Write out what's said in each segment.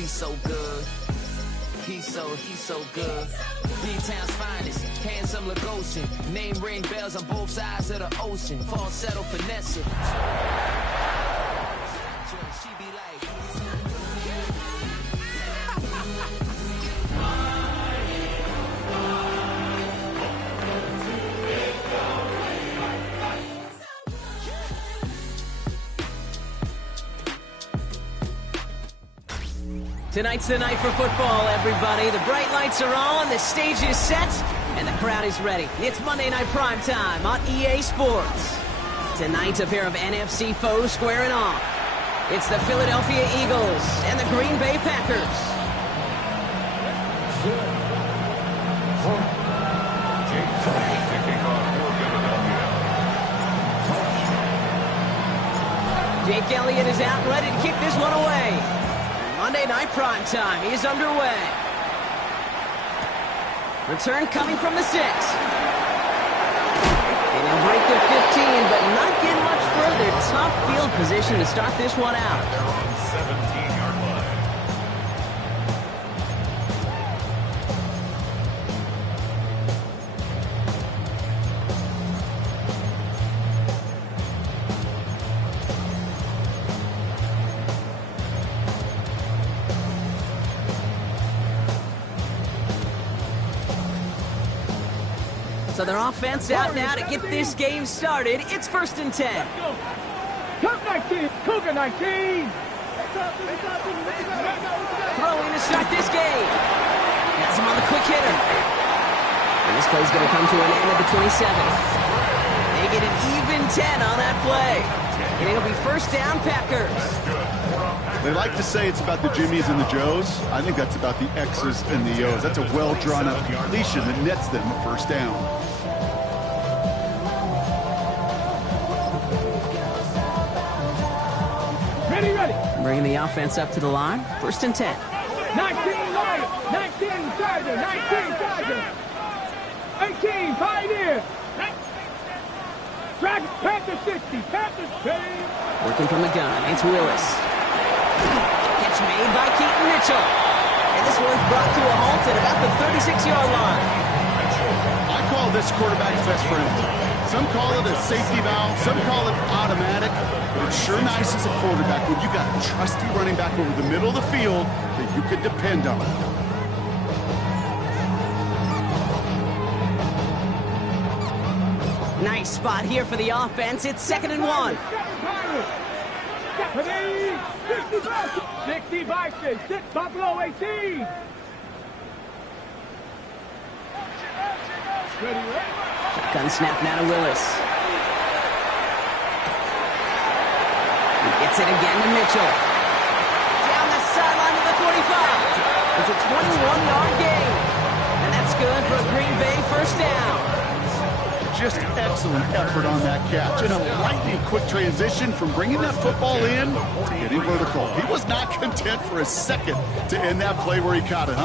He's so good. He's so good. B-Town's finest, handsome Lagosian. Name ring bells on both sides of the ocean. Falsetto finesse. She be like. Tonight's the night for football, everybody. The bright lights are on, the stage is set, and the crowd is ready. It's Monday Night Primetime on EA Sports. Tonight, a pair of NFC foes squaring off. It's the Philadelphia Eagles and the Green Bay Packers. Jake Elliott is out and ready to kick this one away. Monday Night Primetime is underway. Return coming from the 6. And he'll break the 15, but not get much further. Tough field position to start this one out. They're on 17-yard line. So their offense out now to get this game started. It's 1st and 10. Cook 19, Cougar 19. Throwing to start this game. Has him on the quick hitter. And this play's going to come to an end at the 27. They get an even 10 on that play. And it'll be 1st down, Packers. They like to say it's about the Jimmies and the Joes. I think that's about the X's and the O's. That's a well-drawn-up completion that nets them a 1st down. Ready. Bringing the offense up to the line. 1st and 10. 19 Lions, 19 Tiger, 19 Tiger. 18 Pioneer. Dragons, Panthers 60, Panthers 10. Working from the gun. It's Willis. Catch made by Keaton Mitchell. And this one's brought to a halt at about the 36-yard line. I call this quarterback's best friend. Some call it a safety valve, some call it automatic, but it's sure nice as a quarterback when you got a trusty running back over the middle of the field that you can depend on. Nice spot here for the offense. It's 2nd and 1. 60 Vikings, 6 Buffalo 18. Ready. Gun snap now to Willis. He gets it again to Mitchell. Down the sideline to the 45. It's a 21-yard gain. And that's good for a Green Bay 1st down. Just excellent effort on that catch. And a lightning quick transition from bringing that football in to getting vertical. He was not content for a second to end that play where he caught it.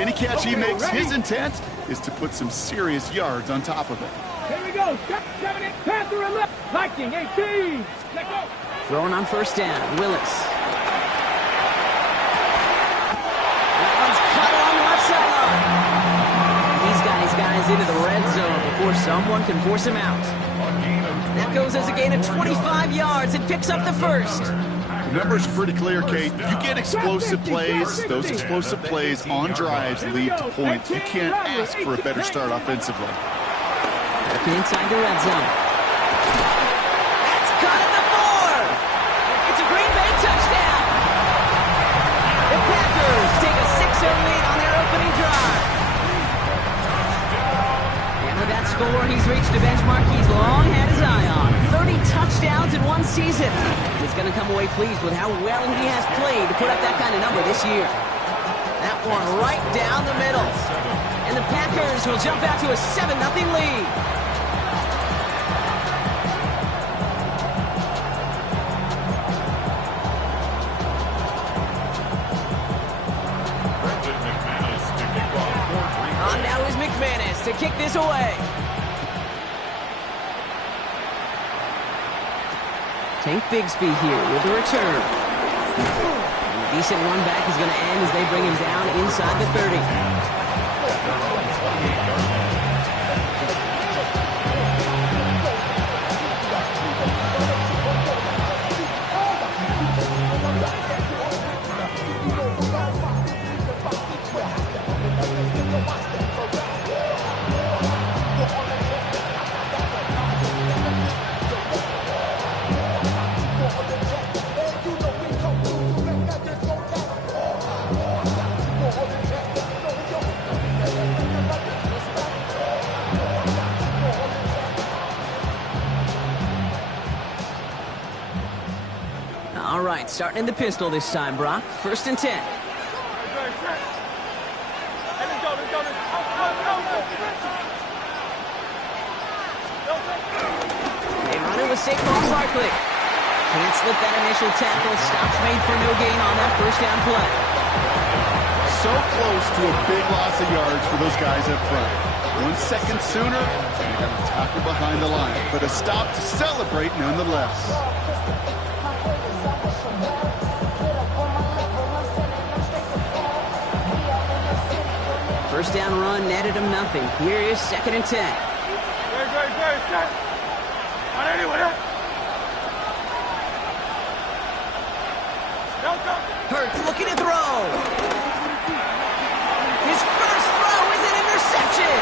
Any catch he makes, his intent is to put some serious yards on top of it. Here we go. 7, Panther 11, Viking 18. Let's go. Throwing on 1st down, Willis. That one's cut on the left sideline. He's got his guys into the red zone before someone can force him out. That goes as a gain of 25 yards. It picks up the 1st. The numbers are pretty clear, Kate. You get explosive plays. Those explosive plays on drives lead to points. You can't ask for a better start offensively. Looking inside the red zone. That's caught at the 4. It's a Green Bay touchdown. The Packers take a 6-0 lead on their opening drive. And with that score, he's reached a benchmark he's long had his eye on. 30 touchdowns in one season. He's going to come away pleased with how well he has played to put up that kind of number this year. That one right down the middle. And the Packers will jump out to a 7-0 lead. On now is McManus to kick this away. Tank Bigsby here with the return. Decent run back is going to end as they bring him down inside the 30. All right, starting in the pistol this time, Brock. 1st and 10. They run it with Saquon Barkley. Can't slip that initial tackle. Stops made for no gain on that 1st down play. So close to a big loss of yards for those guys up front. 1 second sooner, and they got a tackle behind the line. But a stop to celebrate nonetheless. First down run netted him nothing. Here is 2nd and 10. Hurts looking to throw. His first throw is an interception.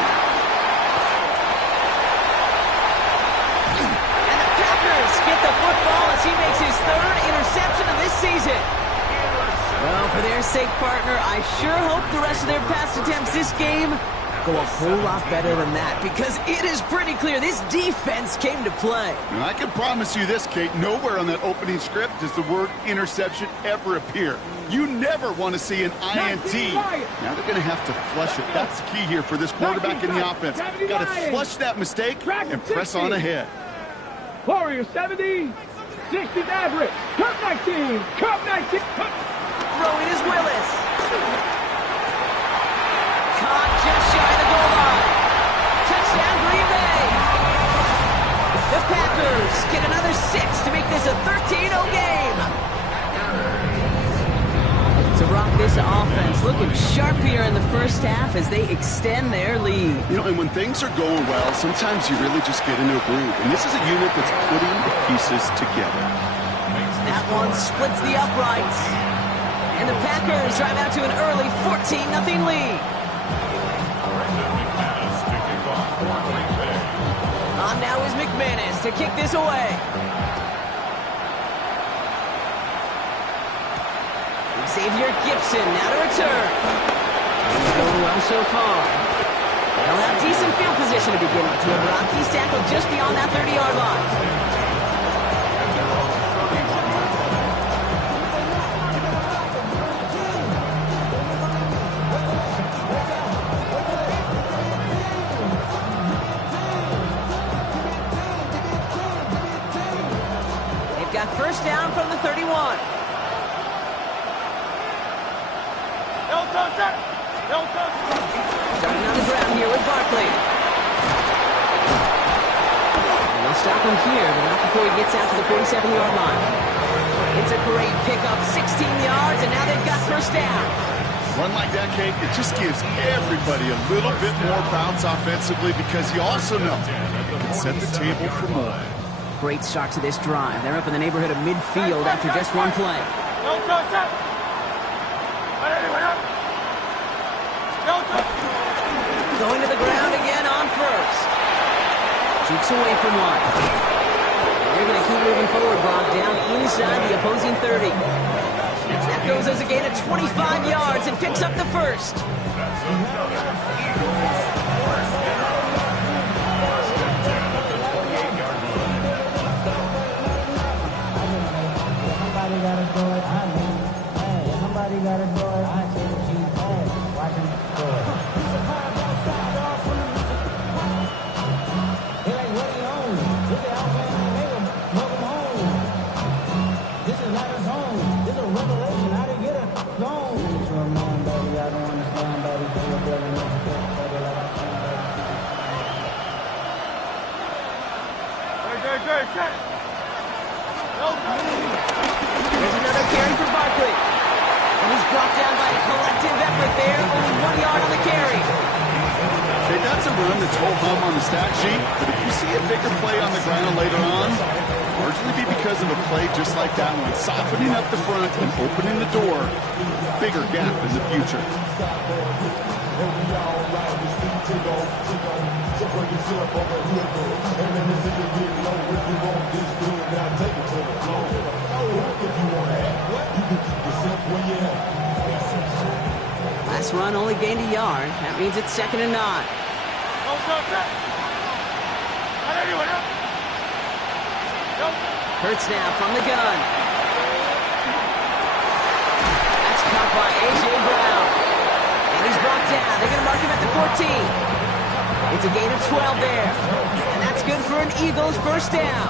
And the Packers get the football as he makes his 3rd interception of this season. Well, for their sake, partner, I sure hope the rest of their pass attempts this game go a whole lot better than that, because it is pretty clear this defense came to play. And I can promise you this, Kate, nowhere on that opening script does the word interception ever appear. You never want to see an INT. Now they're going to have to flush it. That's the key here for this quarterback in the offense. Got to flush that mistake and press on ahead. Warriors 70, 60th average. Cup 19, Cup 19. Throwing is Willis. Caught just shy of the goal line. Touchdown, Green Bay. The Packers get another 6 to make this a 13-0 game. So, Brock, this offense looking sharp here in the 1st half as they extend their lead. You know, and when things are going well, sometimes you really just get into a groove. And this is a unit that's putting the pieces together. That one splits the uprights. And the Packers drive out to an early 14-0 lead. On now is McManus to kick this away. Xavier Gibson now to return. He's going well so far. They'll have decent field position to begin with here. Brock, he's tackled just beyond that 30-yard line. Got 1st down from the 31. Starting on the ground here with Barkley. And they'll stop him here, but not before he gets out to the 47-yard line. It's a great pickup, 16 yards, and now they've got 1st down. Run like that, Kate, it just gives everybody a little bit more bounce offensively, because you also know you can set the table for more. Great start to this drive. They're up in the neighborhood of midfield after just one play. Going to the ground again on 1st. Jukes away from one. They're going to keep moving forward, Brock, down inside the opposing 30. That goes as a gain of 25 yards and picks up the 1st. Somebody gotta do it. Hey, somebody gotta do it. I say what you had. Watch him do it. They're like, what do you own? This is Alabama nigga. Welcome home. This is not a zone. This is a revelation. How do you get a zone? It's your man, baby. I don't understand, baby. Do your brother make you feel better like I can, baby. There's another carry for Barkley. ho-hum on the stat sheet, but if you see a bigger play on the ground later on, largely be because of a play just like that one, softening up the front and opening the door, bigger gap in the future. Last run only gained a yard. That means it's 2nd and 9. Hurts now from the gun. That's caught by A.J. Brown. And he's brought down. They're going to mark him at the 14. It's a gain of 12 there. And that's good for an Eagles first down.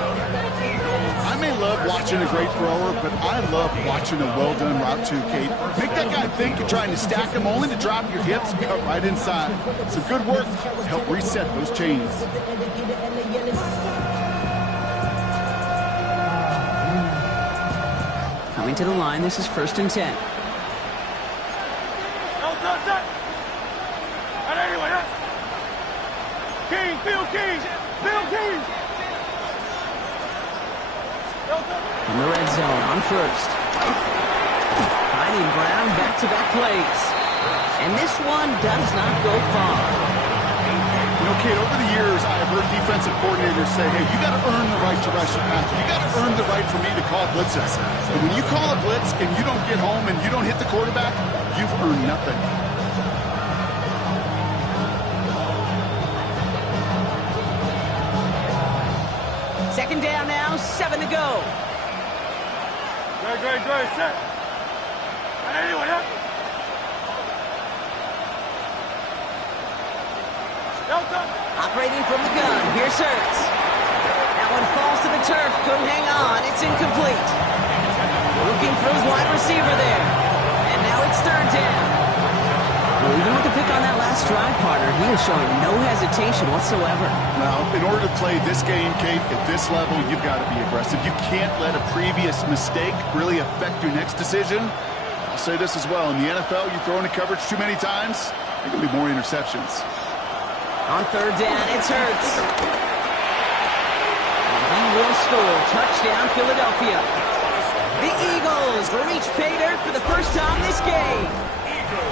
I may love watching a great thrower, but I love watching a well-done route too, Kate. Make that guy think you're trying to stack him only to drop your hips and cut right inside. Some good work to help reset those chains. Coming to the line, this is 1st and 10. King, Phil King, Phil King. In the red zone on 1st. Finding Brown back-to-back plays. And this one does not go far. You know, Kate, over the years, I've heard defensive coordinators say, hey, you got to earn the right to rush your passer. You got to earn the right for me to call blitzes. And when you call a blitz and you don't get home and you don't hit the quarterback, you've earned nothing. Second down now, 7 to go. Great, set. Operating from the gun, here's Hurts. That one falls to the turf, couldn't hang on, it's incomplete. Looking for his wide receiver there. And now it's 3rd down. Well, even with the pick on that last drive, partner, he is showing no hesitation whatsoever. Now, in order to play this game, Kate, at this level, you've got to be aggressive. You can't let a previous mistake really affect your next decision. I'll say this as well. In the NFL, you throw into coverage too many times, there can be more interceptions. On 3rd down, it's Hurts. And he will score. Touchdown, Philadelphia. The Eagles reach pay dirt for the first time this game.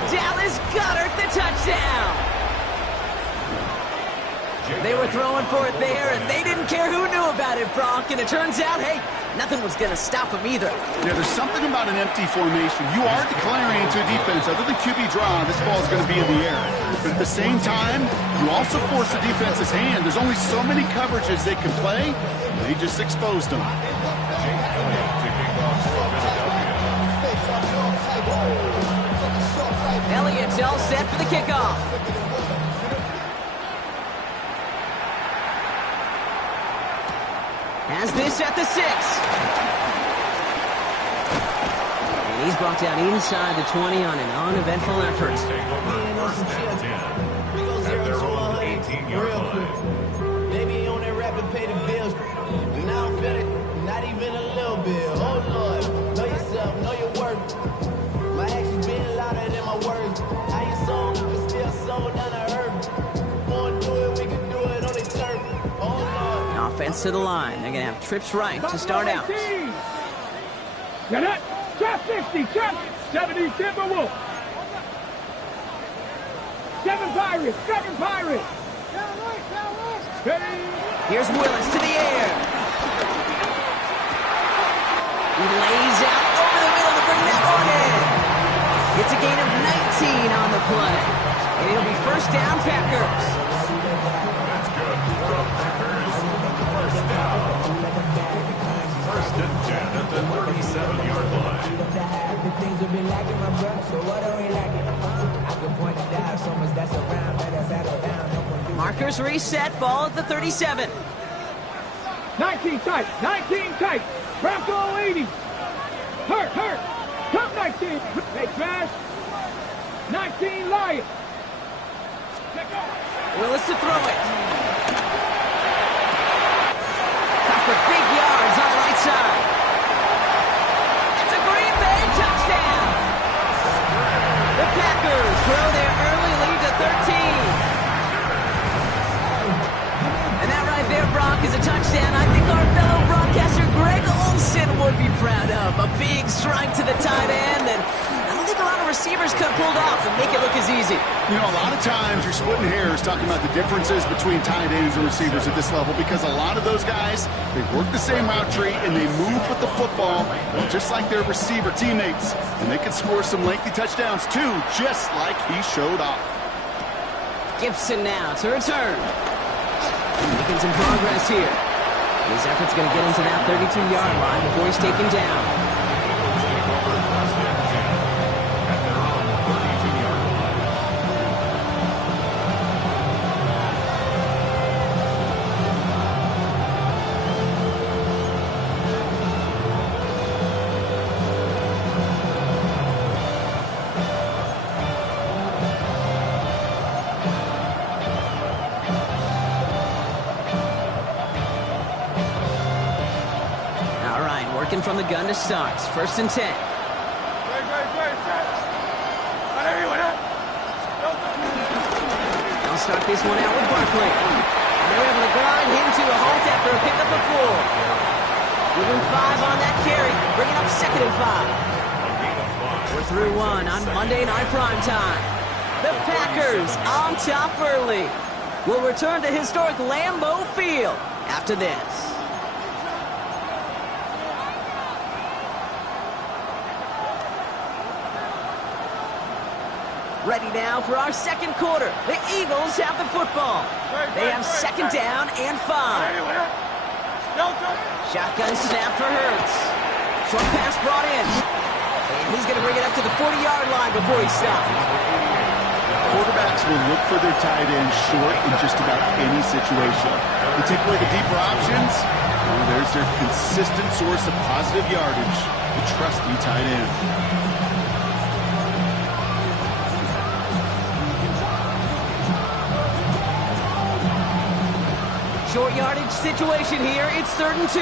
Dallas Goedert the touchdown. They were throwing for it there, and they didn't care who knew about it, Brock. And it turns out, hey, nothing was going to stop them either. Yeah, there's something about an empty formation. You are declaring to a defense, other than QB draw, this ball is going to be in the air. But at the same time, you also force the defense's hand. There's only so many coverages they can play. They just exposed them. Elliott's all set for the kickoff. Has this at the 6. And he's brought down inside the 20 on an uneventful effort. At their own 18-yard line. Maybe on that rapid pay the bills. And now I'm feeling not even a little bit. Oh Lord, know yourself, know your worth. My actions being louder than my words. How you sold, but still sold down to earth. Wanna do it, we can do it on the turf. Oh Lord. Offense to the line. They're going to have trips right to start out. Get it. Trap 60, trap 70, Timberwolves. 7 Pirates, 7 Pirates. Ready? Here's Willis to the air. He lays out over the middle to bring that one in. It's a gain of 19 on the play. And it'll be first down, Packers. That's good. From Packers, first down. 1st and 10 at the 37-yard line. The things have been lacking, my brother, so what are we lacking? I can point it out so much that's around, let us settle down. Markers reset, ball at the 37. 19 tight, 19 tight. Bronco 80. Hurt. Top 19. Hey, Trash. 19 Lions. Willis to throw it. Cut for big yards on the right side. It's a Green Bay touchdown. The Packers throw their early lead to 13. touchdown I think our fellow broadcaster Greg Olson would be proud of. A big strike to the tight end, and I don't think a lot of receivers could have pulled off and make it look as easy. You know, a lot of times you're splitting hairs talking about the differences between tight ends and receivers at this level because a lot of those guys, they work the same route tree and they move with the football, well, just like their receiver teammates. And they can score some lengthy touchdowns too, just like he showed off. Gibson now to return. Making some progress here. His effort's going to get into that 32-yard line before he's taken down. From the gun to start. First and 10. They'll start this one out with Barkley. And they're able to grind him to a halt after a pickup of 4. Give him 5 on that carry. Bringing up 2nd and 5. We're through 1 on Monday Night Primetime. The Packers on top early. Will return to historic Lambeau Field after this. Ready now for our second quarter. The Eagles have the football. They have 2nd down and 5. Shotgun snap for Hurts. Short pass brought in. And he's going to bring it up to the 40-yard line before he stops. Quarterbacks will look for their tight end short in just about any situation. They take away the deeper options. Well, there's their consistent source of positive yardage. The trusty tight end. Short yardage situation here. It's 3rd and 2.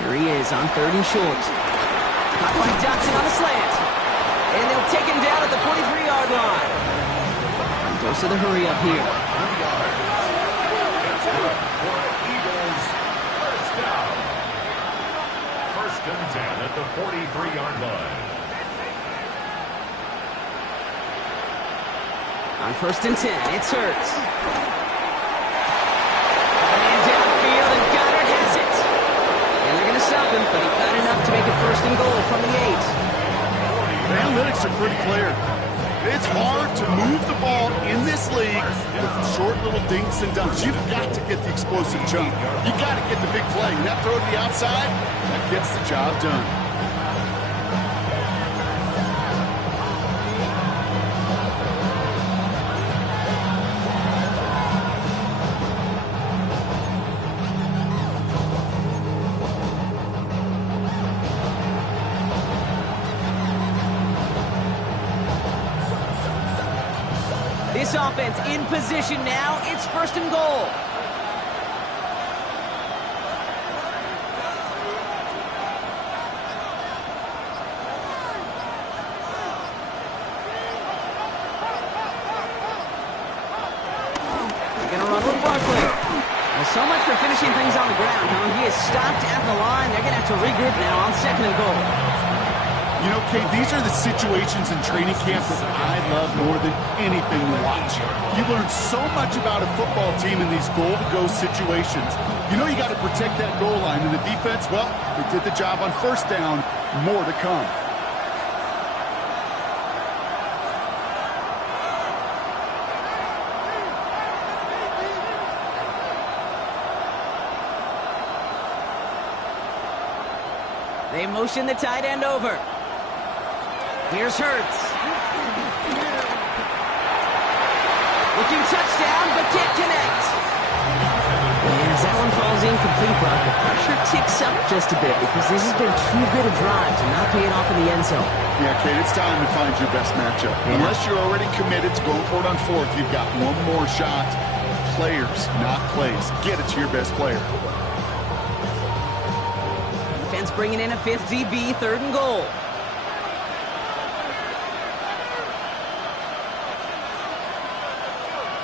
Here he is on 3rd and short. Caught by Johnson on the slant. And they'll take him down at the 43-yard line. And goes to the hurry up here. It's good for the Eagles. First down. 1st and 10 at the 43-yard line. On 1st and 10, it's Hurts. And downfield, and Goddard has it. And they're going to stop him, but he got enough to make it 1st and goal from the 8. The analytics are pretty clear. It's hard to move the ball in this league with short little dinks and dunks. You've got to get the explosive jump. You've got to get the big play. And that throw to the outside, that gets the job done. This offense in position now. It's 1st and goal. They're going to run with Barkley. Well, so much for finishing things on the ground, huh? He is stopped at the line. They're going to have to regroup now on 2nd and goal. You know, Kate, these are the situations in training camp that I love more than anything to watch. You learn so much about a football team in these goal-to-go situations. You know you got to protect that goal line, and the defense, well, they did the job on 1st down. More to come. They motion the tight end over. Here's Hurts. Looking touchdown, but can't connect. As that one falls incomplete, Brock, the pressure ticks up just a bit because this has been too good a drive to not pay it off in the end zone. Yeah, Kate, it's time to find your best matchup. Yeah. Unless you're already committed to going for it on 4th, you've got one more shot. Players, not plays. Get it to your best player. Defense bringing in a 5th DB, 3rd and goal.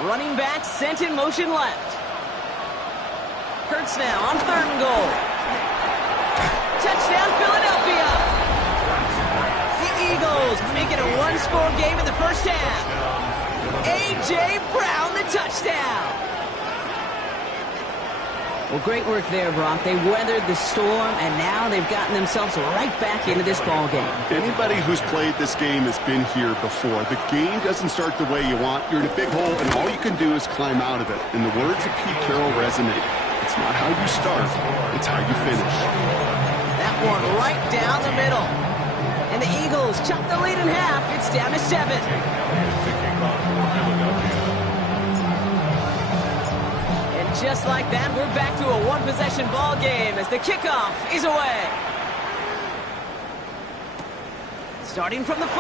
Running back sent in motion left. Hurts now on 3rd and goal. Touchdown, Philadelphia! The Eagles make it a one-score game in the first half. A.J. Brown, the touchdown! Well, great work there, Brock. They weathered the storm, and now they've gotten themselves right back into this ball game. Anybody who's played this game has been here before. The game doesn't start the way you want. You're in a big hole, and all you can do is climb out of it. And the words of Pete Carroll resonate. It's not how you start, it's how you finish. That one right down the middle. And the Eagles chop the lead in half. It's down to 7. Just like that, we're back to a one-possession ball game as the kickoff is away. Starting from the 5.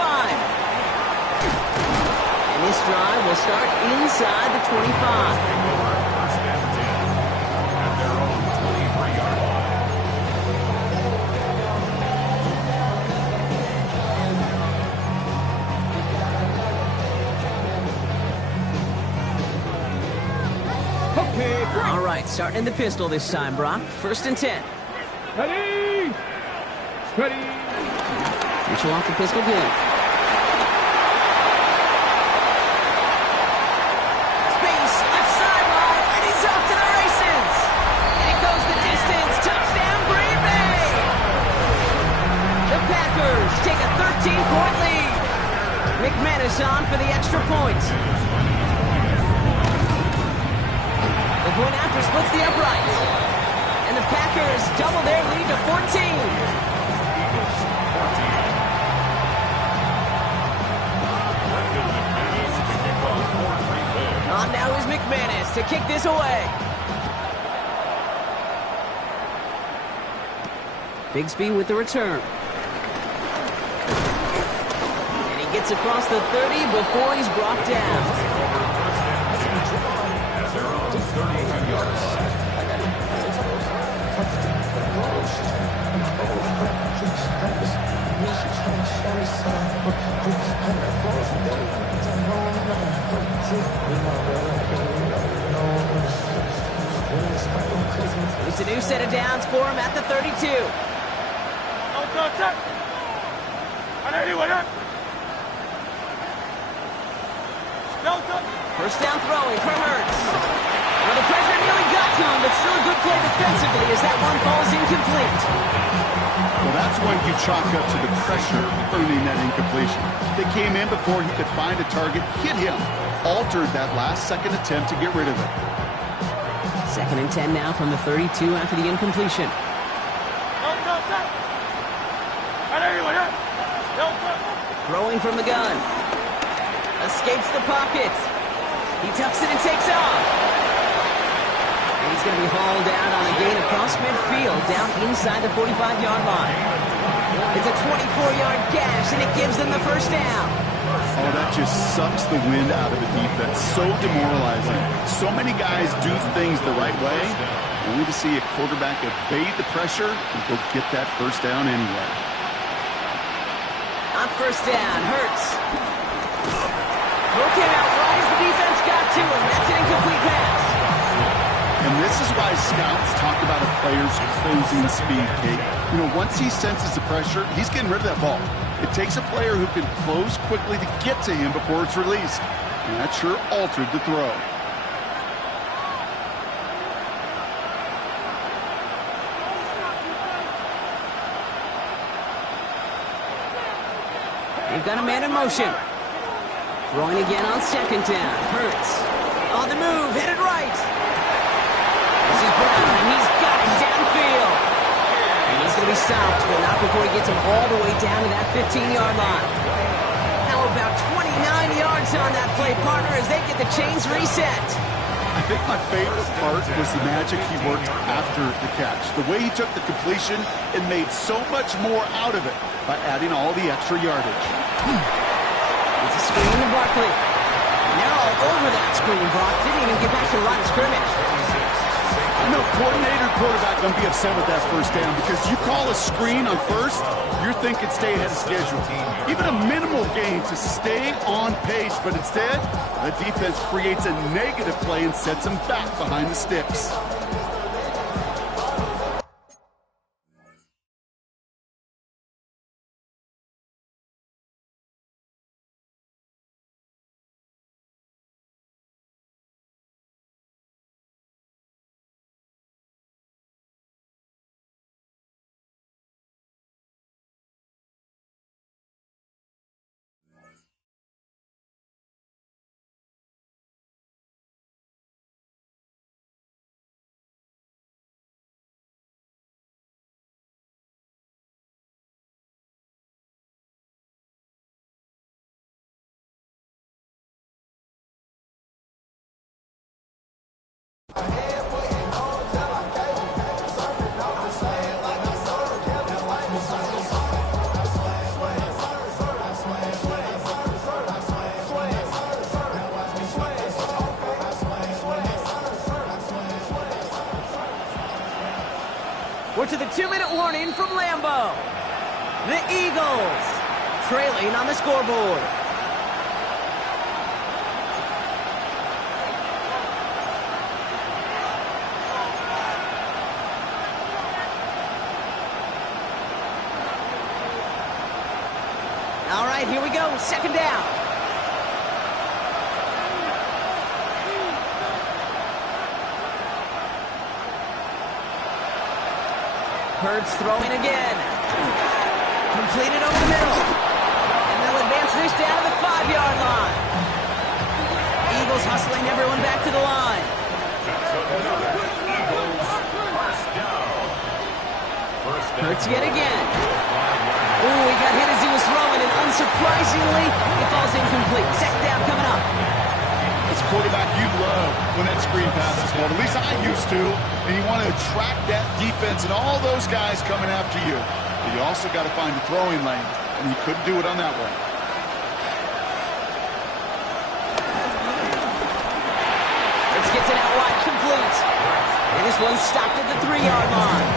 And this drive will start inside the 25. At their own 23-yard line. All right, starting in the pistol this time, Brock. 1st and 10. Ready? Ready? Mitchell off the pistol give. Space, left sideline, and he's off to the races. And it goes the distance. Touchdown, Green Bay. The Packers take a 13-point lead. McManus on for the extra point. The point after splits the uprights. And the Packers double their lead to 14. On now is McManus to kick this away. Bigsby with the return. And he gets across the 30 before he's brought down. It's a new set of downs for him at the 32. First down throwing from Hurts. Well, the pressure nearly got to him, but still a good play defensively as that one falls incomplete. Well, that's when you chalk up to the pressure earning that incompletion. They came in before he could find a target, hit him, altered that last-second attempt to get rid of it. 2nd and 10 now from the 32 after the incompletion. Throwing from the gun. Escapes the pocket. He tucks it and takes off. And he's going to be hauled out on a gain across midfield, down inside the 45-yard line. It's a 24-yard gash, and it gives them the first down. Oh, that just sucks the wind out of the defense. So demoralizing. So many guys do things the right way, only to see a quarterback evade the pressure and go get that first down anyway. On first down, Hurts. Throw came out right as the defense got to him. That's an incomplete pass. And this is why scouts talk about a player's closing speed, Kate. You know, once he senses the pressure, he's getting rid of that ball. It takes a player who can close quickly to get to him before it's released. And that sure altered the throw. They've got a man in motion. Throwing again on 2nd down. Hurts. On the move, headed right. This is Brown, and he's got it downfield. And he's going to be stopped, but not before he gets him all the way down to that 15-yard line. Now about 29 yards on that play, partner, as they get the chains reset. I think my favorite part was the magic he worked after the catch. The way he took the completion and made so much more out of it by adding all the extra yardage. It's a screen to Barkley. And they're all over that screen, Brock. Didn't even get back to the line of scrimmage. No coordinator, quarterback going to be upset with that first down because you call a screen on first, you're thinking stay ahead of schedule. Even a minimal gain to stay on pace, but instead, the defense creates a negative play and sets them back behind the sticks. We're to the 2-minute warning from Lambeau. The Eagles trailing on the scoreboard. All right, here we go. Second down. Hurts throwing again. Completed over the middle. And they'll advance this down to the 5-yard line. Eagles hustling everyone back to the line. Hurts yet again. Ooh, he got hit as he was throwing, and unsurprisingly, it falls incomplete. Second down coming up. As a quarterback, you love when that screen pass is called. At least I used to. And you want to attract that defense and all those guys coming after you. But you also got to find the throwing lane, and he couldn't do it on that one. Let's get it out wide, complete. And this one's stopped at the 3-yard line.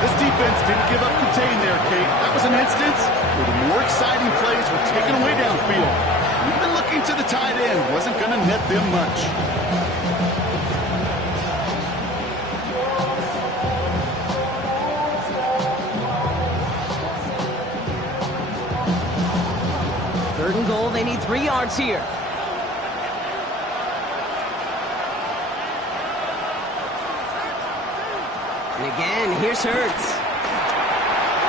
This defense didn't give up contain there, Kate. That was an instance where the more exciting plays were taken away downfield. Even looking to the tight end wasn't going to net them much. Third and goal, they need 3 yards here. And again, here's Hurts.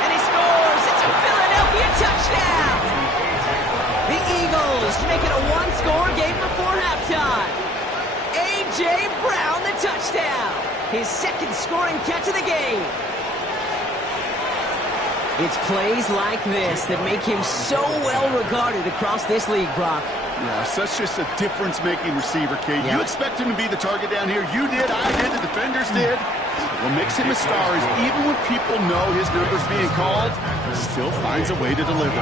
And he scores! It's a Philadelphia touchdown! The Eagles make it a 1-score game before halftime. A.J. Brown, the touchdown. His second scoring catch of the game. It's plays like this that make him so well regarded across this league, Brock. Yeah, such just a difference-making receiver, Kate. Yeah. You expect him to be the target down here. You did, I did, the defenders did. What makes him a star is even when people know his number's being called, he still finds a way to deliver.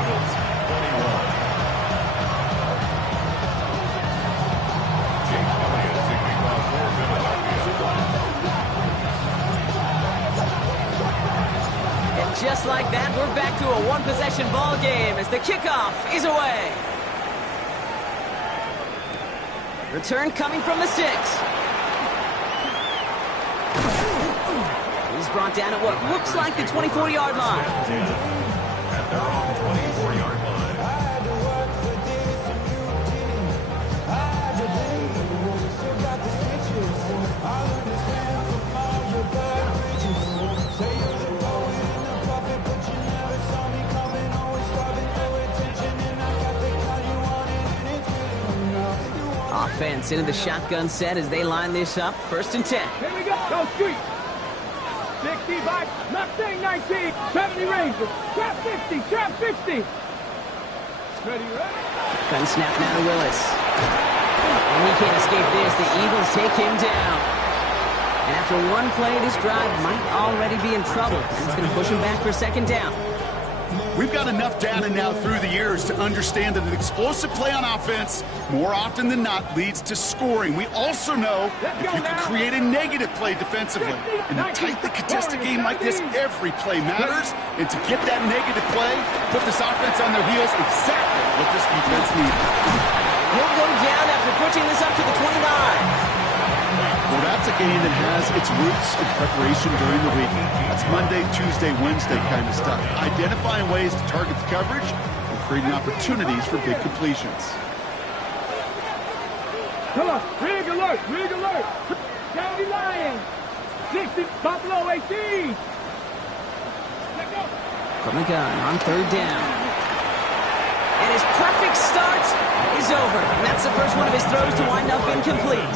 And just like that, we're back to a one-possession ball game as the kickoff is away. Return coming from the 6. He's brought down at what looks like the 24-yard line. At their own 24-yard line. Offense into the shotgun set as they line this up. 1st and 10. Here we go. Go street. 65, Mustang 19, 70 Ranger, trap 50, trap 50. Ready, ready? Gun snap now to Willis. And he can't escape this. The Eagles take him down. And after one play, this drive might already be in trouble. It's going to push him back for 2nd down. We've got enough data now through the years to understand that an explosive play on offense, more often than not, leads to scoring. We also know if you can create a negative play defensively. In a tightly contested game like this, every play matters. And to get that negative play, put this offense on their heels, exactly what this defense needs. He'll go down after pushing this up to the 29. Well, that's a game that has its roots in preparation during the week. That's Monday, Tuesday, Wednesday kind of stuff. Identifying ways to target the coverage and creating opportunities for big completions. Come on, rig alert, rig alert. County Lions, 60, Buffalo 18. From the gun on third down. And his perfect start is over. And that's the first one of his throws to wind up incomplete.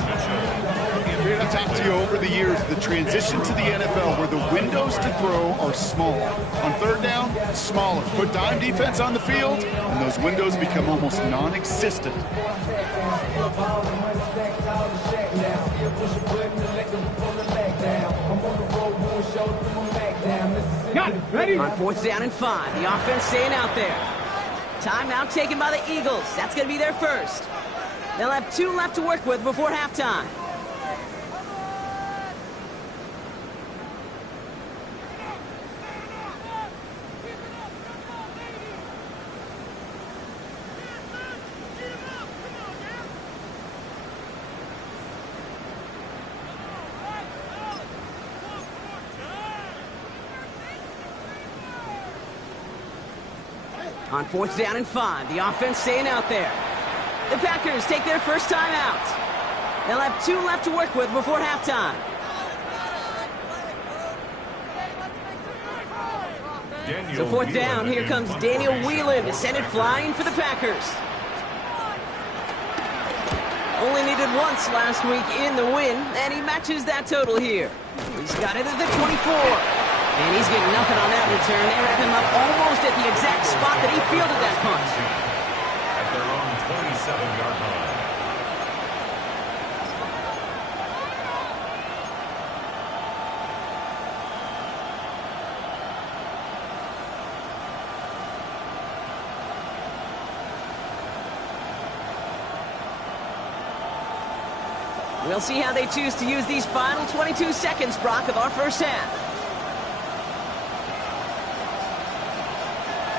I've talked to you over the years, the transition to the NFL where the windows to throw are small. On third down, smaller. Put dime defense on the field, and those windows become almost non-existent. Got it, ready? On fourth down and 5, the offense staying out there. Timeout taken by the Eagles. That's going to be their first. They'll have 2 left to work with before halftime. On fourth down and 5, the offense staying out there. The Packers take their first time out. They'll have 2 left to work with before halftime. So fourth down, here comes Daniel Whelan to send it flying for the Packers. Only needed once last week in the win, and he matches that total here. He's got it at the 24. And he's getting nothing on that return. They wrap him up almost at the exact spot that he fielded that punt. At their own 27-yard line. We'll see how they choose to use these final 22 seconds, Brock, of our first half.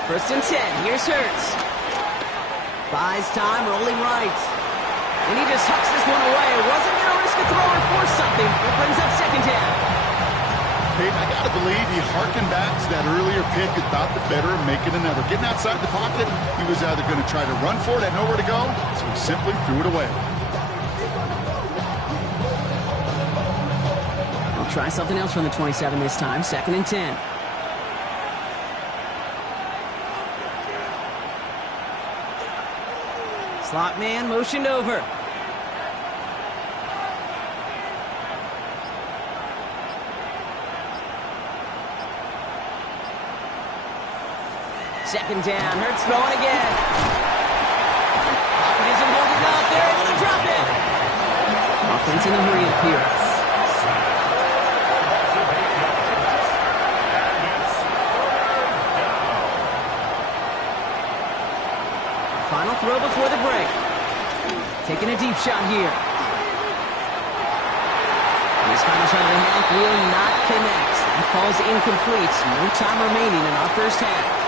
First and 10, here's Hurts. Buys time, rolling right. And he just hucks this one away. Wasn't going to risk a throw or force something. It brings up second down. Pete, I got to believe he harkened back to that earlier pick and thought the better of making another. Getting outside the pocket, he was either going to try to run for it, had nowhere to go, so he simply threw it away. I'll try something else from the 27 this time. Second and 10. Slot man motioned over. Second down, Hurts throwing again. Pocket isn't holding up, they're able to drop it. Offense in a hurry up here. Final throw before the break. Taking a deep shot here. This final shot of the half will not connect. That falls incomplete. No time remaining in our first half.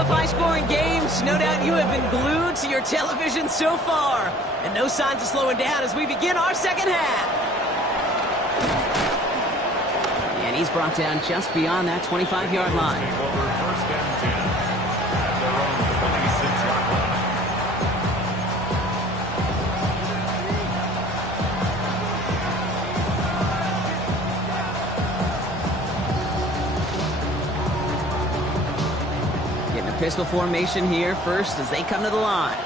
High-scoring games, no doubt you have been glued to your television so far. And no signs of slowing down as we begin our second half. And he's brought down just beyond that 25-yard line. First and 10 at their own 26-yard line. Pistol formation here first as they come to the line.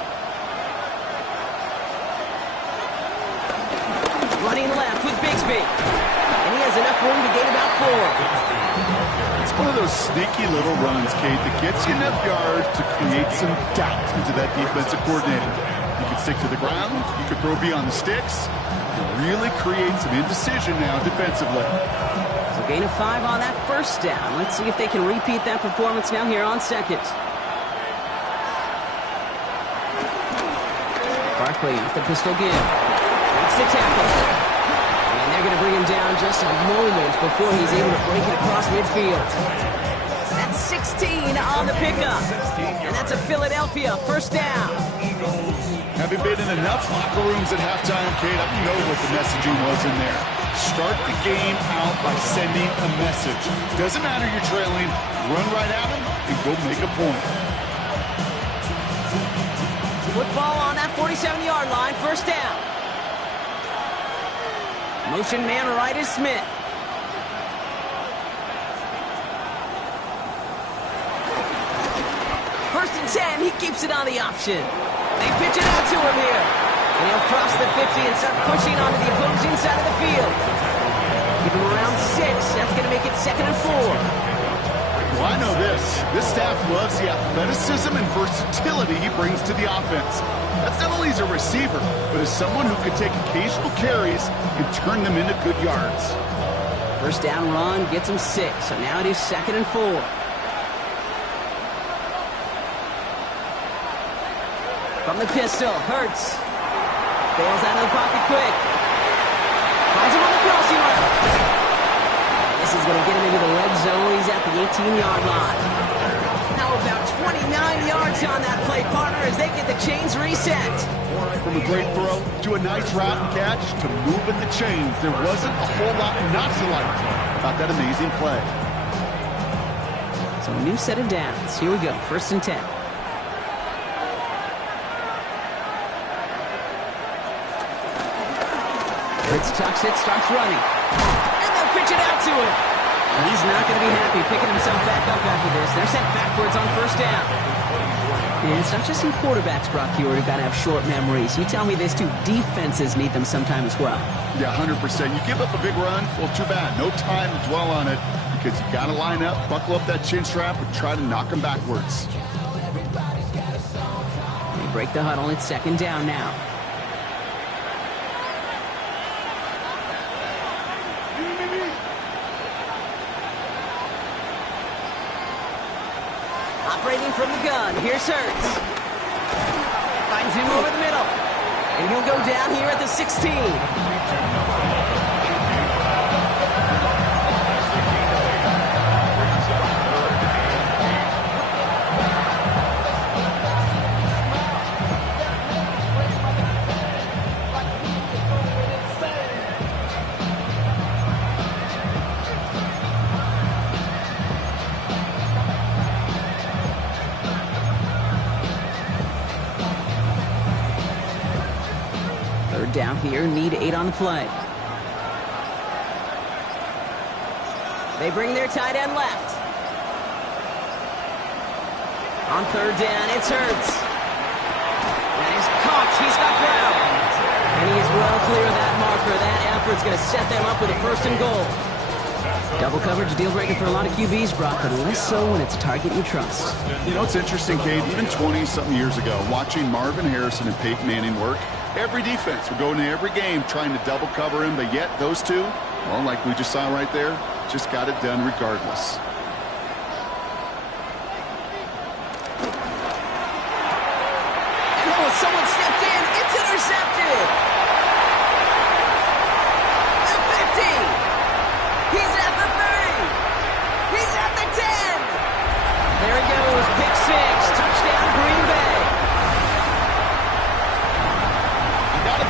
Running left with Bigsby. And he has enough room to gain about 4. It's one of those sneaky little runs, Kate, that gets you enough yards to create some doubt into that defensive coordinator. You can stick to the ground. You can throw beyond the sticks. You really create some indecision now defensively. So gain of 5 on that first down. Let's see if they can repeat that performance now here on second. Barkley off the pistol give. Makes the tackle. And they're going to bring him down just a moment before he's able to break it across midfield. That's 16 on the pickup. And that's a Philadelphia first down. Having been in enough locker rooms at halftime, Kate, I know what the messaging was in there. Start the game out by sending a message. Doesn't matter you're trailing, run right at them and go make a point. Football on that 47-yard line, first down. Motion man right is Smith. First and 10, he keeps it on the option. They pitch it out to him here. And he'll cross the 50 and start pushing onto the opposing side of the field. Give him around 6. That's going to make it 2nd and 4. Well, I know this. This staff loves the athleticism and versatility he brings to the offense. That's not only as a receiver, but as someone who can take occasional carries and turn them into good yards. First down run gets him 6. So now it is 2nd and 4. From the pistol, Hurts. Bails out of the pocket quick. Finds him on the crossing route. This is going to get him into the red zone. He's at the 18-yard line. Now about 29 yards on that play, partner, as they get the chains reset. From a great throw to a nice route and catch to moving the chains. There wasn't a whole lot not to like about that amazing play. So a new set of downs. Here we go, 1st and 10. Fritz tucks it, starts running. And they'll pitch it out to him. And he's not going to be happy picking himself back up after this. They're sent backwards on first down. And it's not just some quarterbacks, Brock Hewitt, who got to have short memories. You tell me this too, defenses need them sometime as well. Yeah, 100%. You give up a big run, well, too bad. No time to dwell on it because you got to line up, buckle up that chin strap, and try to knock them backwards. They break the huddle. It's 2nd down now. Operating from the gun, here's Hurts. Finds him over the middle. And he'll go down here at the 16. Down here, need 8 on the play. They bring their tight end left. On 3rd down, it's Hurts. That is caught. He's got ground. And he is well clear of that marker. That effort's going to set them up with a 1st and goal. Double coverage deal breaker for a lot of QBs, Brock, but less so when it's a target you trust. You know, it's interesting, Cade, even 20-something years ago, watching Marvin Harrison and Peyton Manning work, every defense would go into every game trying to double cover him, but yet those two, well, like we just saw right there, just got it done regardless. Oh, someone stepped in. It's intercepted. The 50. He's at the 30. He's at the 10. There he goes. Pick 6. Touchdown, Green Bay.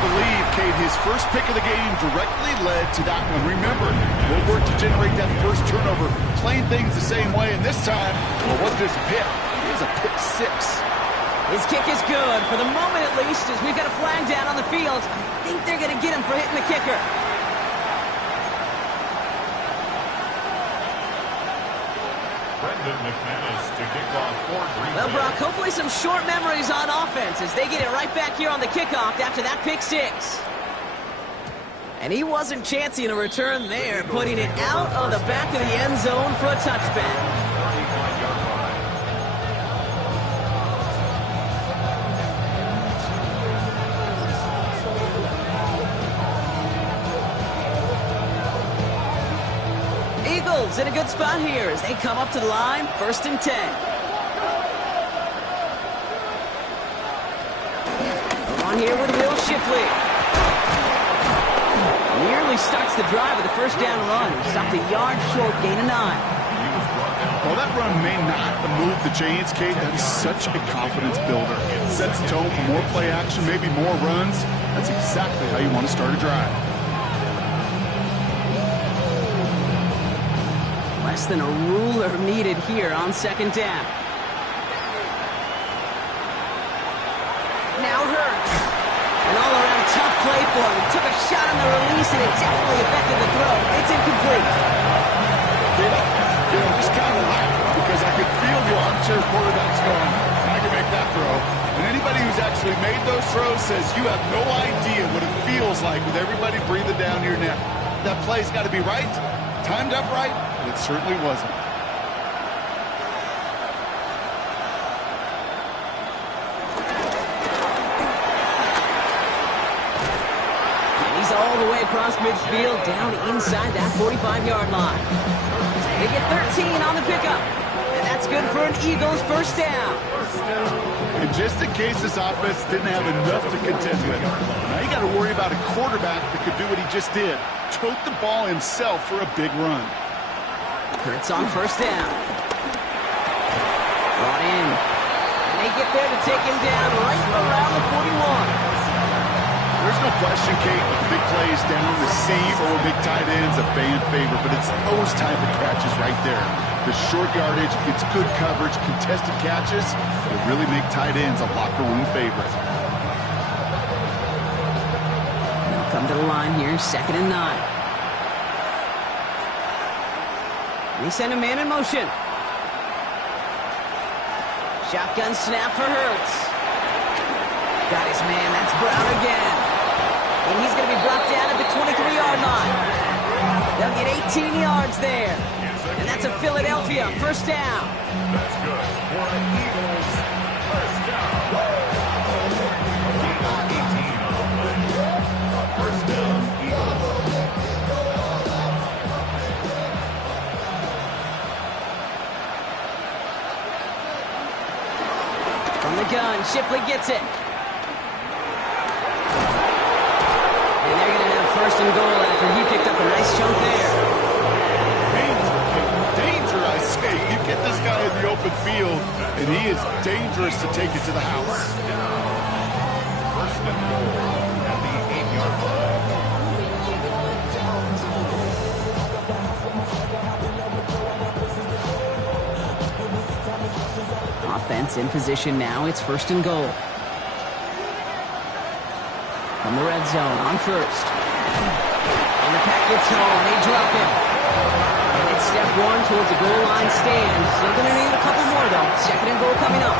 Believe, Kate, his first pick of the game directly led to that one. Remember, we'll work to generate that first turnover, playing things the same way, and this time, well, it wasn't just a pick, it was a pick 6. His kick is good, for the moment at least, as we've got a flag down on the field. I think they're going to get him for hitting the kicker. Well, Brock, hopefully some short memories on offense as they get it right back here on the kickoff after that pick 6. And he wasn't chancing a return there, putting it out of the back of the end zone for a touchback. 35-yard line. Eagles in a good spot here as they come up to the line, 1st and 10. On here with Will Shipley. Nearly starts the drive with a first down run. Stopped a yard short, gain of 9. Well, that run may not move the chains, Kate. That is such a confidence builder. It sets the tone for more play action, maybe more runs. That's exactly how you want to start a drive. Less than a ruler needed here on 2nd down. Now Hurts. An all-around tough play for him. He took a shot on the release, and it definitely affected the throw. It's incomplete. Just kind of laugh because I could feel the armchair quarterbacks going, I can make that throw. And anybody who's actually made those throws says you have no idea what it feels like with everybody breathing down your neck. That play's got to be right, timed up right, and it certainly wasn't. All the way across midfield, down inside that 45-yard line. They get 13 on the pickup, and that's good for an Eagles first down. And just in case this offense didn't have enough to contend with, now you got to worry about a quarterback that could do what he just did, tote the ball himself for a big run. Hurts on first down. Brought in, and they get there to take him down right around the 41. There's no question, Kate, the big plays down the seam or big tight ends a fan favorite, but it's those type of catches right there. The short yardage, gets good coverage, contested catches, they really make tight ends a locker room favorite. Now come to the line here, 2nd and 9. We send a man in motion. Shotgun snap for Hurts. Got his man, that's Brown again. And he's going to be brought down at the 23-yard line. They'll get 18 yards there. And that's a Philadelphia first down. That's good. For an Eagles first down. 18 on the play. First down, Eagles. From the gun, Shipley gets it. And they're going to have 1st and goal after he picked up a nice chunk there. Danger, I say. You get this guy in the open field, and he is dangerous to take it to the house. First and goal at the 8-yard line. Offense in position now. It's 1st and goal. From the red zone on 1st. And the pack gets home. They drop it. And it's step 1 towards the goal line stand. Still going to need a couple more, though. 2nd and goal coming up.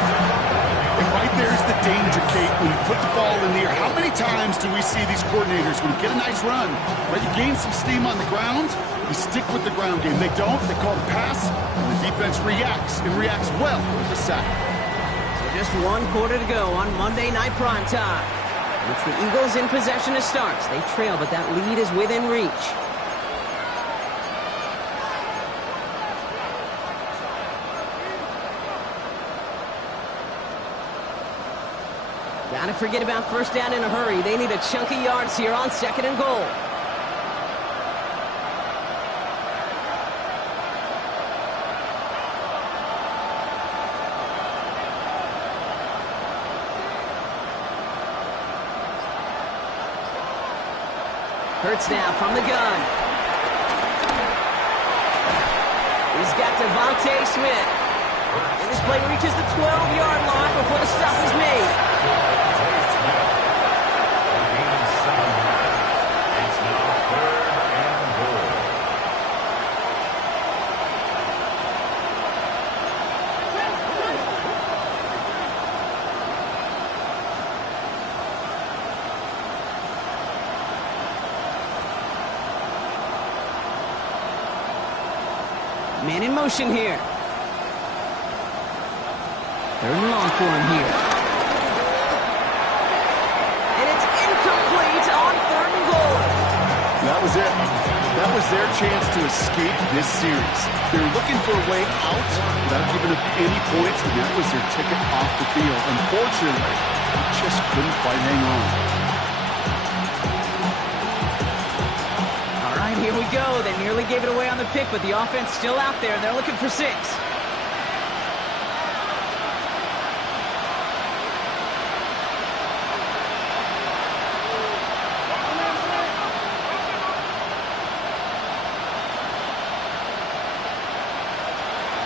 And right there's the danger, Kate, when you put the ball in the air. How many times do we see these coordinators, when you get a nice run, right, you gain some steam on the ground, you stick with the ground game. They don't. They call the pass, and the defense reacts, and reacts well with the sack. So just 1 quarter to go on Monday Night Primetime. It's the Eagles in possession to start. They trail, but that lead is within reach. Gotta forget about first down in a hurry. They need a chunk of yards here on 2nd and goal. Hurts now from the gun. He's got Devontae Smith. And this play reaches the 12-yard line before the stop is made. It's now 3rd and goal. Man in motion here. Third and long for him here. And it's incomplete on third and goal. That was it. That was their chance to escape this series. They were looking for a way out without giving up any points, and that was their ticket off the field. Unfortunately, they just couldn't quite hang on. All right, here we go. They nearly gave it away on the pick, but the offense still out there. They're looking for 6.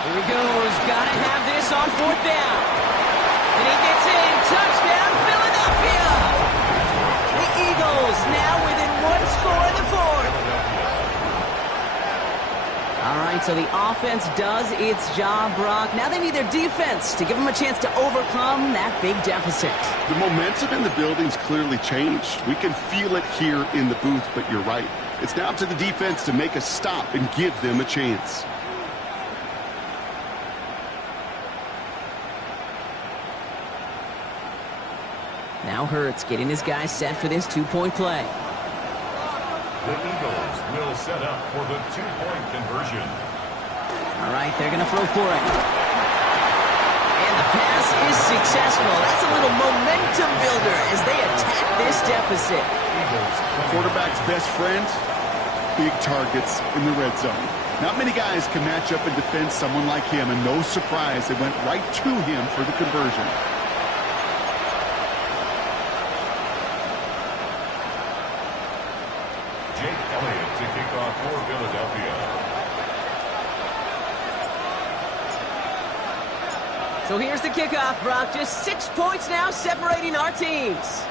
Here he goes. Got to have this on 4th down. And he gets in. Touchdown, Philadelphia. The Eagles now within 1 score in the 4th. All right, so the offense does its job, Brock. Now they need their defense to give them a chance to overcome that big deficit. The momentum in the building's clearly changed. We can feel it here in the booth, but you're right. It's now up to the defense to make a stop and give them a chance. Now Hurts getting his guys set for this 2-point play. The Eagles will set up for the 2-point conversion. All right, they're going to throw for it. And the pass is successful. That's a little momentum builder as they attack this deficit. Quarterback's best friend, big targets in the red zone. Not many guys can match up and defend someone like him, and no surprise, they went right to him for the conversion. To kick off for Philadelphia. So here's the kickoff, Brock. Just 6 points now separating our teams.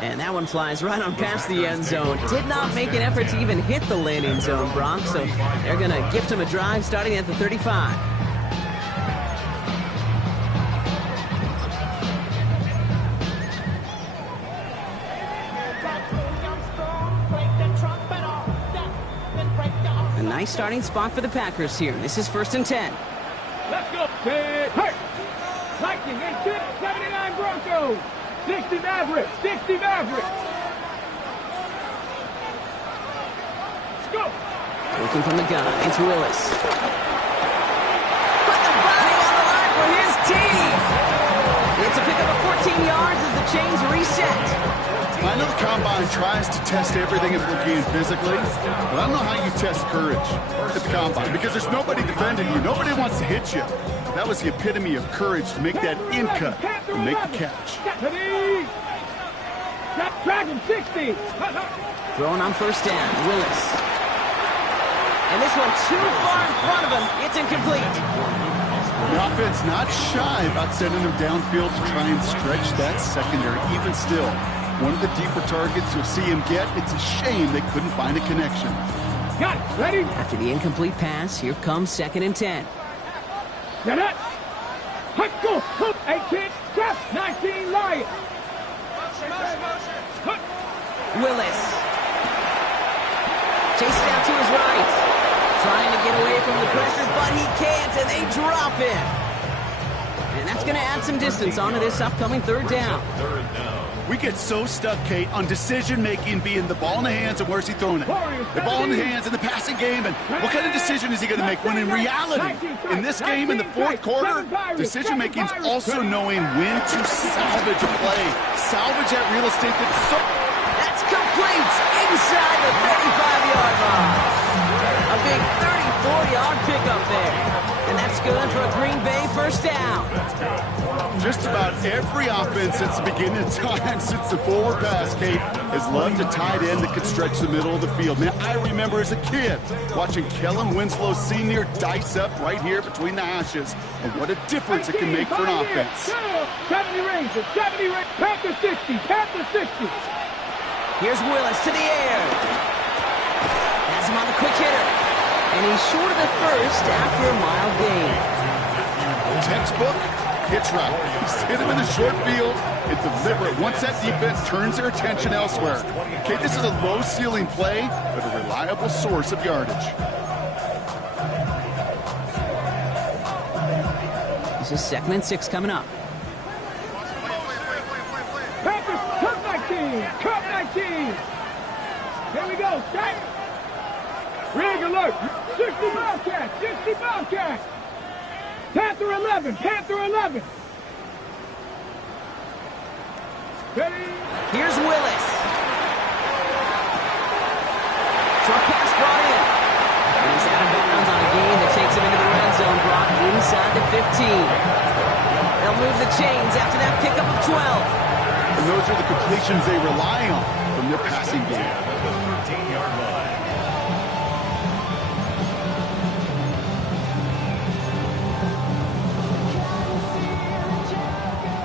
And that one flies right on past the end zone. Did not make an effort to even hit the landing zone, Brock. So they're going to gift him a drive starting at the 35. Nice starting spot for the Packers here. This is 1st and 10. Let's go. Hey, 19, 79 Broncos. 60 Mavericks. 60 Mavericks. Let's go. Looking from the gun. It's Willis. Put the body on the line for his team. It's a pickup of 14 yards as the chains reset. I know the Combine tries to test everything if we can physically, but I don't know how you test courage at the Combine because there's nobody defending you. Nobody wants to hit you. That was the epitome of courage to make that in cut and make the catch. Dragon 60. Throwing on 1st down, Willis. And this one too far in front of him. It's incomplete. The offense not shy about sending them downfield to try and stretch that secondary. Even still, one of the deeper targets you'll see him get. It's a shame they couldn't find a connection. Got it. Ready? After the incomplete pass, here comes 2nd and 10. Get it. Let's go. 18. Jeff. 19 Lions. Willis. Chased out to his right. Trying to get away from the pressure, but he can't, and they drop him. And that's going to add some distance onto this upcoming 3rd down. We get so stuck, Kate, on decision-making being the ball in the hands and where's he throwing it. The ball in the hands in the passing game, and what kind of decision is he going to make? When in reality, in this game, in the 4th quarter, decision-making is also knowing when to salvage a play. Salvage that real estate that's so... That's complete inside the 35-yard line. A big 34-yard pickup there. And that's good for a Green Bay 1st down. Just about every offense since the beginning of time, since the forward pass, Kate, has loved a tight end that could stretch the middle of the field. Man, I remember as a kid watching Kellen Winslow Sr. dice up right here between the hashes. And what a difference it can make for an offense. 70 Rangers, 70 Rangers, Panther 60, Panther 60. Here's Willis to the air. Has him on the quick hitter. And he's short of the 1st after a mild gain. Textbook pitch route. Just hit him in the short field and deliver it once that defense turns their attention elsewhere. Okay, this is a low-ceiling play, but a reliable source of yardage. This is 2nd and 6 coming up. Packers, cut 19, cut 19. Here we go, set. Rig alert, 60 Bobcats, 60 Bobcats. Panther 11, Panther 11. Ready? Here's Willis. Short pass brought in. And he's out of bounds on a gain that takes him into the red zone, Brock, inside the 15. They'll move the chains after that pickup of 12. And those are the completions they rely on from their passing game. 13-yard line.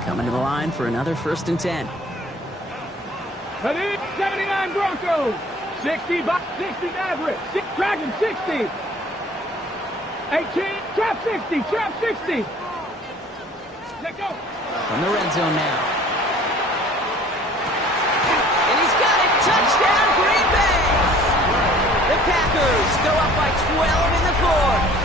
Coming to the line for another 1st and 10. Ready? 79 Broncos. 60 Maverick. Dragon 60. 18. Trap 60. Trap 60. Let go. From the red zone now. And he's got it. Touchdown, Green Bay. The Packers go up by 12 in the 4th.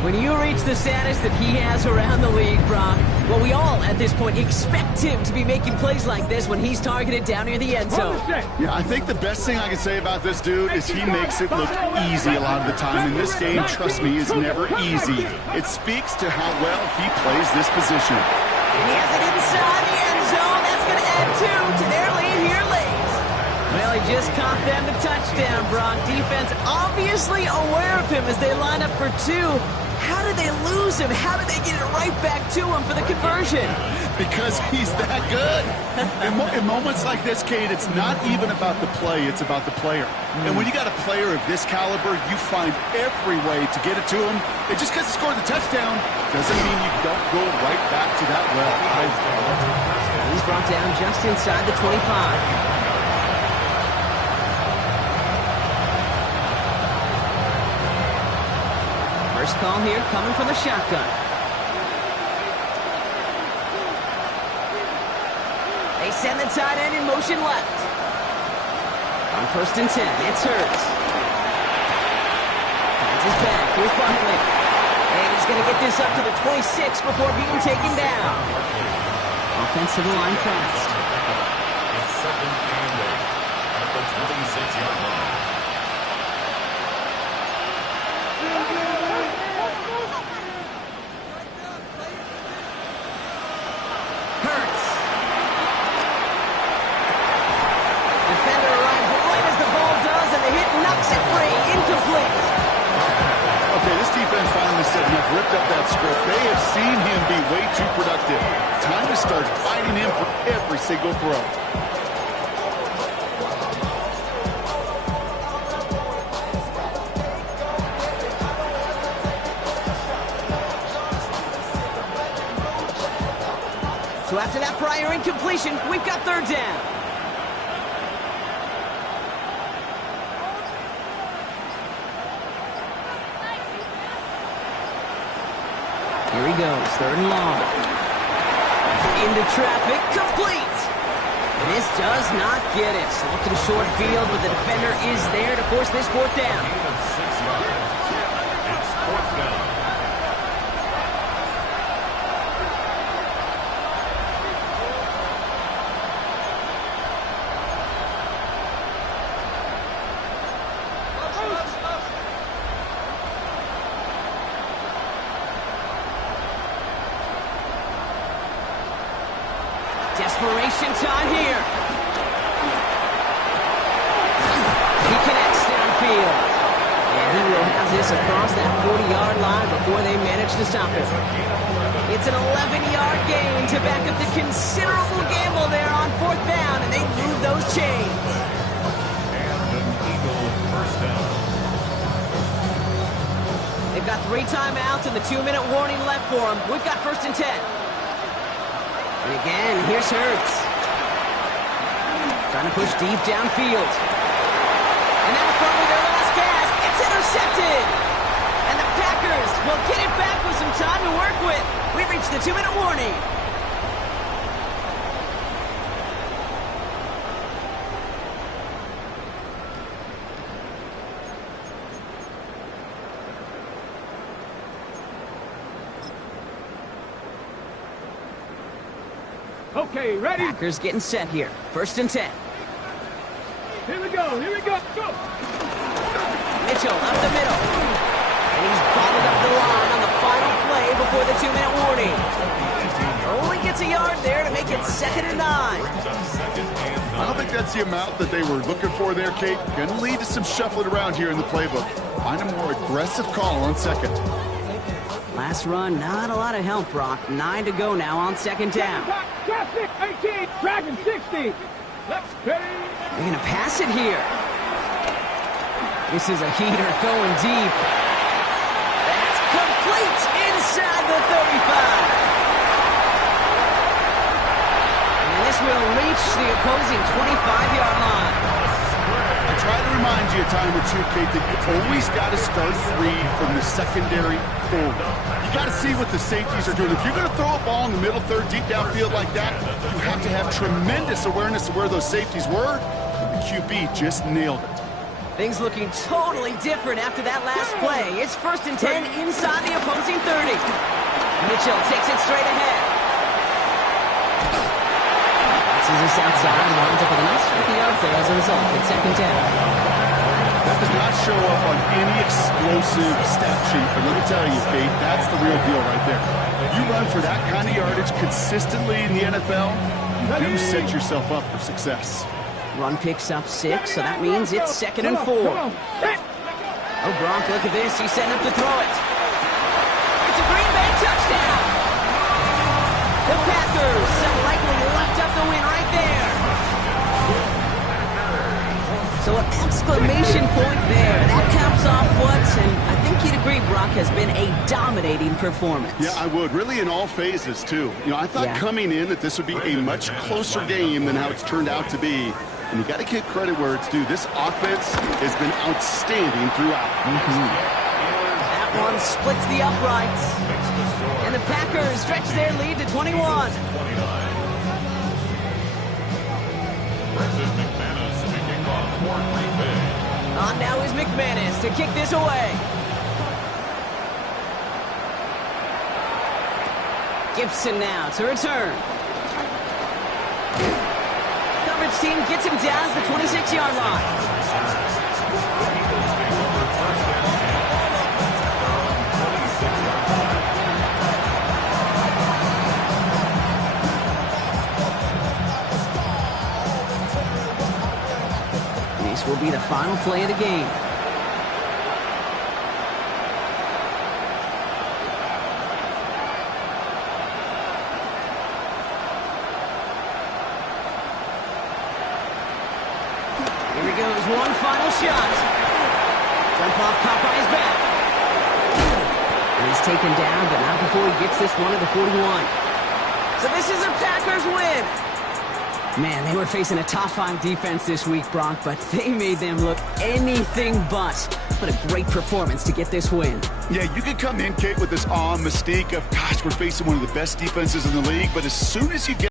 When you reach the status that he has around the league, Brock, well, we all, at this point, expect him to be making plays like this when he's targeted down near the end zone. Yeah, I think the best thing I can say about this dude is he makes it look easy a lot of the time. And this game, trust me, is never easy. It speaks to how well he plays this position. And he has it inside the end zone. That's going to add 2 to their lead here late. Well, he just caught them a touchdown, Brock. Defense obviously aware of him as they line up for 2. How did they lose him? How did they get it right back to him for the conversion? Because he's that good. In moments like this, Kate, it's not even about the play, it's about the player. And when you got a player of this caliber, you find every way to get it to him. And just because he scored the touchdown doesn't mean you don't go right back to that well. He's brought down just inside the 25. First call here coming from the shotgun. They send the tight end in motion left. On 1st and 10, it's Hurts. Finds his back. Here's Barkley. And he's going to get this up to the 26 before being taken down. Offensive line fast. It's 2nd and 8 at the 26-yard line. Ripped up that script. They have seen him be way too productive. Time to start fighting him for every single throw. So after that prior incompletion, we've got 3rd down. Here he goes, 3rd and long. Into traffic, complete. And this does not get it. Looking short field, but the defender is there to force this 4th down. Even 6 yards. It's 4th down. Desperation time here. He connects downfield. And he will have this across that 40-yard line before they manage to stop him. It's an 11-yard gain to back up the considerable gamble there on 4th down, and they move those chains. And an Eagle 1st down. They've got 3 timeouts and the 2-minute warning left for them. We've got 1st and 10. And again, here's Hurts. Trying to push deep downfield. And that was probably their last gasp. It's intercepted. And the Packers will get it back with some time to work with. We've reached the 2-minute warning. Okay, ready? Packers getting set here. 1st and 10. Here we go, go! Mitchell up the middle. And he's bottled up the line on the final play before the 2-minute warning. Only gets a yard there to make it 2nd and 9. I don't think that's the amount that they were looking for there, Kate. Going to lead to some shuffling around here in the playbook. Find a more aggressive call on 2nd. Last run, not a lot of help, Brock. 9 to go now on 2nd down. Traffic, 18, Dragon 60. Let's go. They're going to pass it here. This is a heater going deep. That's complete inside the 35. And this will reach the opposing 25-yard line. I try to remind you a time or two, Kate, that you always got to start free from the secondary forward. You got to see what the safeties are doing. If you're going to throw a ball in the middle third, deep downfield like that, you have to have tremendous awareness of where those safeties were. The QB just nailed it. Things looking totally different after that last play. It's 1st and 10 inside the opposing 30. Mitchell takes it straight ahead. This outside and winds up with a nice 50 yards there as a result. It's 2nd down. That does not show up on any explosive stat sheet, but let me tell you, Kate, that's the real deal right there. You run for that kind of yardage consistently in the NFL, you do set yourself up for success. Run picks up 6, so that means it's 2nd and 4. Oh, Gronk, look at this. He's setting up to throw it. It's a Green Bay touchdown. The Packers likely locked up the win right there. So an exclamation point there. That caps off what, and I think you'd agree, Brock, has been a dominating performance. Yeah, I would. Really in all phases, too. You know, I thought coming in that this would be a much closer game than how it's turned out to be. And you got to give credit where it's due. This offense has been outstanding throughout. That one splits the uprights. And the Packers stretch their lead to 21. On now is McManus to kick this away. Gibson now to return. Coverage team gets him down to the 26-yard line. This will be the final play of the game. Here he goes, one final shot. Jump off, caught by his back. And he's taken down, but not before he gets this one to the 41. So this is a Packers win. Man, they were facing a top-5 defense this week, Brock, but they made them look anything but. What a great performance to get this win. Yeah, you could come in, Kate, with this mystique of, gosh, we're facing one of the best defenses in the league, but as soon as you get